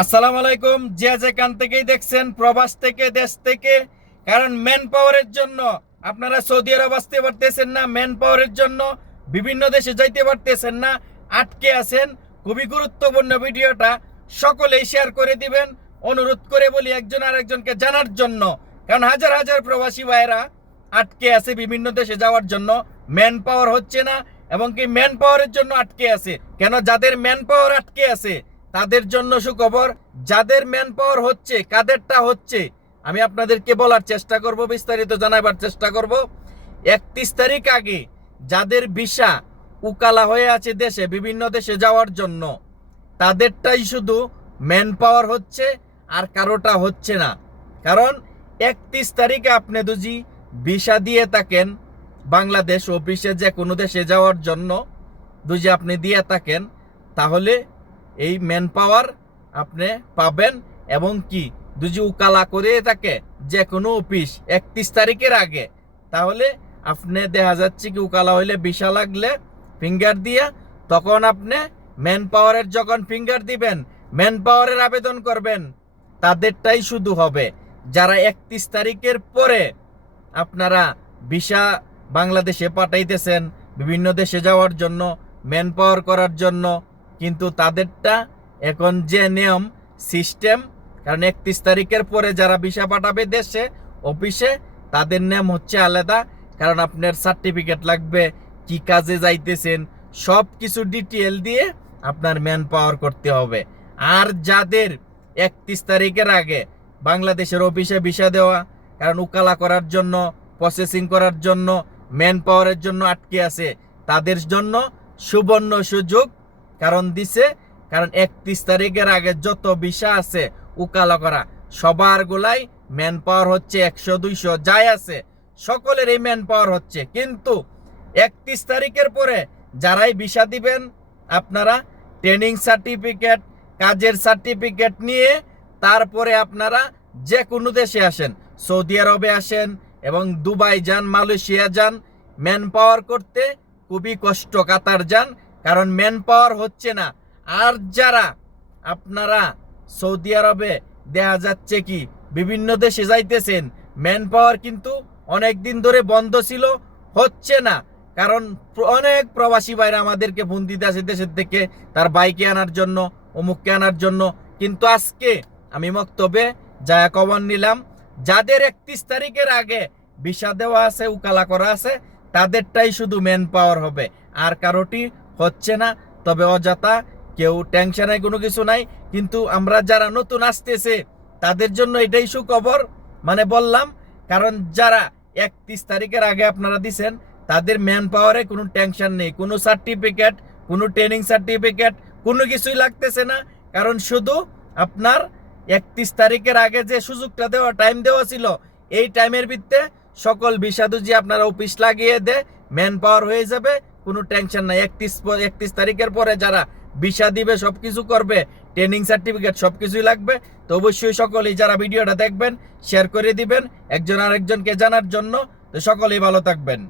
আসসালামু আলাইকুম। যে যেখান থেকেই দেখছেন, প্রবাস থেকে, দেশ থেকে, কারণ ম্যান পাওয়ারের জন্য আপনারা সৌদি আরব আসতে পারতেছেন না, ম্যান পাওয়ারের জন্য বিভিন্ন দেশে যাইতে পারতেছেন না, আটকে আছেন। খুবই গুরুত্বপূর্ণ ভিডিওটা সকলেই শেয়ার করে দিবেন। অনুরোধ করে বলি একজন আরেকজনকে জানার জন্য, কারণ হাজার হাজার প্রবাসী ভাইয়েরা আটকে আছে বিভিন্ন দেশে যাওয়ার জন্য। ম্যান পাওয়ার হচ্ছে না, এবং কি ম্যান পাওয়ারের জন্য আটকে আছে। কেন? যাদের ম্যান পাওয়ার আটকে আছে তাদের জন্য সুখবর, যাদের ম্যান পাওয়ার হচ্ছে, কাদেরটা হচ্ছে, আমি আপনাদেরকে বলার চেষ্টা করব, বিস্তারিত জানাবার চেষ্টা করব। একত্রিশ তারিখ আগে যাদের ভিসা উকালা হয়ে আছে দেশে, বিভিন্ন দেশে যাওয়ার জন্য, তাদেরটাই শুধু ম্যান পাওয়ার হচ্ছে আর কারোটা হচ্ছে না। কারণ একত্রিশ তারিখে আপনি দুজি ভিসা দিয়ে থাকেন, বাংলাদেশ অফিসে যে কোনো দেশে যাওয়ার জন্য দুজি আপনি দিয়ে থাকেন, তাহলে এই ম্যান পাওয়ার আপনি পাবেন এবং কি? দুজি উকালা করে থাকে যে কোনো অফিস একত্রিশ তারিখের আগে। তাহলে আপনি দেখা যাচ্ছে কি উকালা হইলে ভিসা লাগলে ফিঙ্গার দিয়ে, তখন আপনি ম্যান পাওয়ারের যখন ফিঙ্গার দিবেন ম্যান পাওয়ারের আবেদন করবেন, তাদেরটাই শুধু হবে। যারা একত্রিশ তারিখের পরে আপনারা ভিসা বাংলাদেশে পাঠাইতেছেন, বিভিন্ন দেশে যাওয়ার জন্য ম্যান পাওয়ার করার জন্য কিন্তু তাদেরটা এখন যে নিয়ম, সিস্টেম, কারণ একত্রিশ তারিখের পরে যারা ভিসা পাঠাবে দেশে, অফিসে, তাদের নিয়ম হচ্ছে আলাদা, কারণ আপনার সার্টিফিকেট লাগবে, কি কাজে যাইতেছেন সব কিছু ডিটেল দিয়ে আপনার ম্যান পাওয়ার করতে হবে। আর যাদের একত্রিশ তারিখের আগে বাংলাদেশের অফিসে ভিসা দেওয়া, কারণ উকালা করার জন্য প্রসেসিং করার জন্য ম্যান পাওয়ারের জন্য আটকে আছে, তাদের জন্য সুবর্ণ সুযোগ কারণ দিছে, কারণ একত্রিশ তারিখের আগে যত ভিসা আছে, উকালা করা, সবার গুলাই ম্যান পাওয়ার হচ্ছে একশো, দুইশো, যাই আছে সকলের এই ম্যান পাওয়ার হচ্ছে। কিন্তু একত্রিশ তারিখের পরে যারাই ভিসা দিবেন, আপনারা ট্রেনিং সার্টিফিকেট কাজের সার্টিফিকেট নিয়ে তারপরে আপনারা যে কোনো দেশে আসেন, সৌদি আরবে আসেন এবং দুবাই যান, মালয়েশিয়া যান ম্যান পাওয়ার করতে খুবই কষ্ট। কাতার যান কারণ ম্যান পাওয়ার হচ্ছে না। আর যারা আপনারা সৌদি আরবে দেখা যাচ্ছে কি, বিভিন্ন দেশে যাইতেছেন ম্যান পাওয়ার কিন্তু অনেক দিন ধরে বন্ধ ছিল, হচ্ছে না। কারণ অনেক প্রবাসী ভাইরা আমাদেরকে ফোন দিতে আসে দেশের থেকে, তার বাইকে আনার জন্য, অমুককে আনার জন্য। কিন্তু আজকে আমি বক্তব্যে যা খবর নিলাম, যাদের একত্রিশ তারিখের আগে ভিসা দেওয়া আছে, উকালা করা আছে, তাদেরটাই শুধু ম্যান পাওয়ার হবে। আর কারোটি হচ্ছে না, তবে অযথা কেউ টেনশনে কোনো কিছু নাই। কিন্তু আমরা যারা নতুন আসতেছে, তাদের জন্য এটাই সুখবর। মানে বললাম, কারণ যারা একত্রিশ তারিখের আগে আপনারা দিছেন, তাদের ম্যান পাওয়ারে কোনো টেনশন নেই। কোনো সার্টিফিকেট কোনো ট্রেনিং সার্টিফিকেট কোনো কিছুই লাগতেছে না। কারণ শুধু আপনার একত্রিশ তারিখের আগে যে সুযোগটা দেওয়া টাইম দেওয়া ছিল, এই টাইমের ভিত্তে সকল বিষাদুজি আপনারা অফিস লাগিয়ে দে ম্যান পাওয়ার হয়ে যাবে কোনো টেনশন নাই। একত্রিশ একত্রিশ তারিখের পরে যারা ভিসা দিবে সব কিছু করবে ট্রেনিং সার্টিফিকেট সব কিছুই লাগবে, তো অবশ্যই সকলেই যারা ভিডিওটা দেখবেন শেয়ার করে দিবেন, একজন আরেকজনকে জানার জন্য, তো সকলেই ভালো থাকবেন।